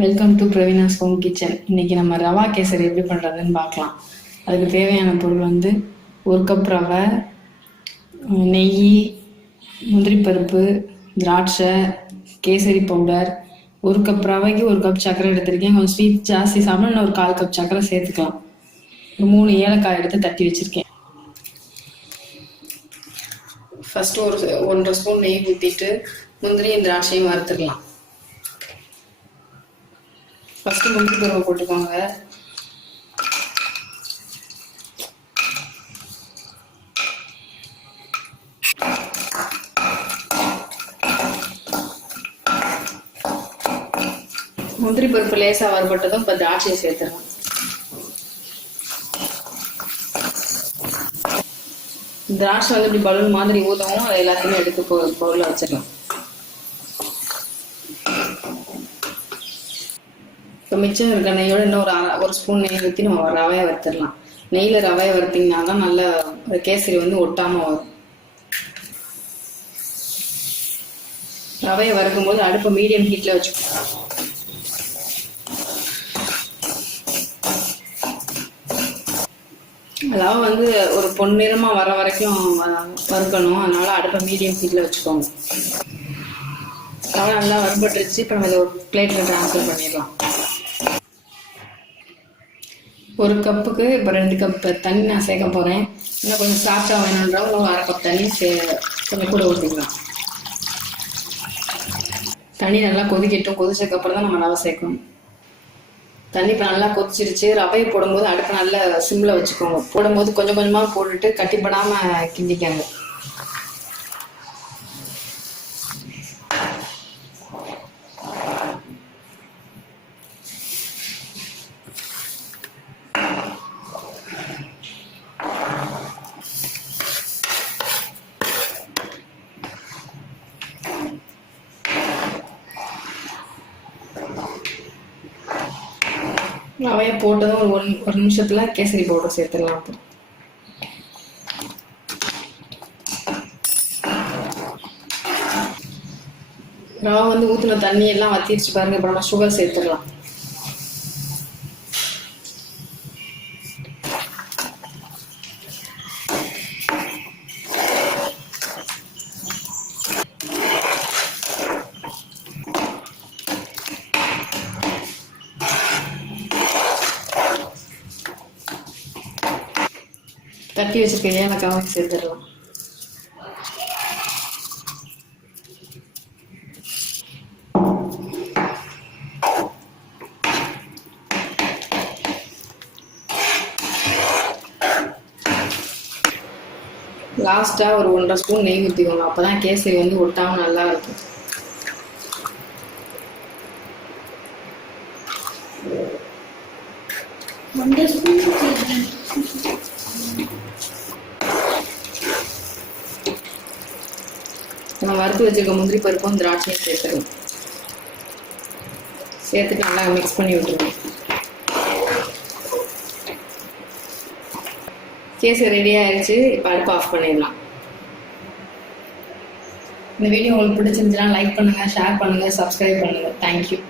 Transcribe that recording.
Welcome to Praveena's home kitchen. இன்னைக்கு நம்ம ரவா கேசரி எப்படி பண்ணுறதுன்னு பார்க்கலாம். அதுக்கு தேவையான பொருள் வந்து 1 கப் ரவை, நெய், முந்திரி பருப்பு, திராட்சை, கேசரி பவுடர். 1 கப் ரவைக்கு 1 கப் சர்க்கரை எடுத்திருக்கேன். கொஞ்சம் ஸ்வீட் ஜாஸ்தி சாப்பிட இன்னும் ஒரு 1/4 கப் சர்க்கரை சேர்த்துக்கலாம். 3 ஏலக்காய் எடுத்து தட்டி வச்சுருக்கேன். ஃபஸ்ட்டு ஒரு 1.5 ஸ்பூன் நெய் ஊற்றிட்டு முந்திரியும் திராட்சையும் வறுத்துக்கலாம். ஃபஸ்ட்டு முந்திரி பருவை போட்டுக்கோங்க. முந்திரி பருப்பு லேசாக வறுபட்டதும் இப்போ திராட்சையை சேர்த்துடலாம். திராட்சை வந்து இப்படி பலூன் மாதிரி ஊற்றவும் அது எல்லாத்தையுமே எடுத்து பவுலில் வச்சிடலாம். இப்போ மிச்சம் இருக்க நெய்யோட இன்னும் ஒரு ஸ்பூன் நெய் ஊற்றி நம்ம ரவையை வறுத்துடலாம். நெய்யில் ரவையை வறுத்திங்கன்னா தான் நல்ல கேசரி வந்து ஒட்டாமல் வரும். ரவையை வறுக்கும்போது அடுப்பை மீடியம் ஹீட்டில் வச்சுக்கோங்க. ரவை வந்து ஒரு பொன்னிறமாக வர வரைக்கும் வறுக்கணும். அதனால அடுப்பை மீடியம் ஹீட்டில் வச்சுக்கோங்க. ரவை நல்லா வறுபட்டுருச்சு. இப்போ நம்ம இதை ஒரு பிளேட்டில் ட்ரான்ஸ்ஃபர் பண்ணிடலாம். 1 கப்புக்கு இப்போ 2 கப் தண்ணி நான் சேர்க்க போகிறேன். இன்னும் கொஞ்சம் சாஃப்டாக வேணுன்றவங்க ஒரு 1/2 கப் தண்ணி கொஞ்சம் கூட ஊற்றிக்கலாம். தண்ணி நல்லா கொதிக்கட்டும். கொதிச்சதுக்கப்புறம் தான் நம்ம ரவை சேர்க்கணும். தண்ணி இப்போ நல்லா கொதிச்சிருச்சு. ரவையை போடும்போது அடுப்பை நல்லா சிம்மில் வச்சுக்கோங்க. போடும்போது கொஞ்சம் கொஞ்சமாக போட்டுட்டு கட்டிப்படாமல் கிண்டிக்காங்க. ரவையை போட்டதும் ஒரு நிமிஷத்தில் கேசரி பவுடர் சேர்த்துடலாம். ரவை வந்து ஊற்றின தண்ணி எல்லாம் வத்திடுச்சு பாருங்க. இப்போ நம்ம சுகர் சேர்த்துடலாம். தட்டி வச்சிருக்க ஏலக்காய் சேர்த்துடலாம். லாஸ்ட்டாக ஒரு 1.5 ஸ்பூன் நெய் ஊற்றிக்கோங்க. அப்போ தான் கேசரி வந்து ஒட்டாமல் நல்லா இருக்கும். நம்ம வறுத்து வச்சுருக்க முந்திரி பருப்பும் திராட்சையும் சேர்த்துக்கலாம். சேர்த்துட்டு நல்லா மிக்ஸ் பண்ணி விட்டுருவோம். கேசரி ரெடி ஆயிடுச்சு. இப்போ அடுப்பு ஆஃப் பண்ணிடலாம். இந்த வீடியோ உங்களுக்கு பிடிச்சிருந்துச்சுன்னா லைக் பண்ணுங்கள், ஷேர் பண்ணுங்கள், சப்ஸ்கிரைப் பண்ணுங்கள். தேங்க்யூ.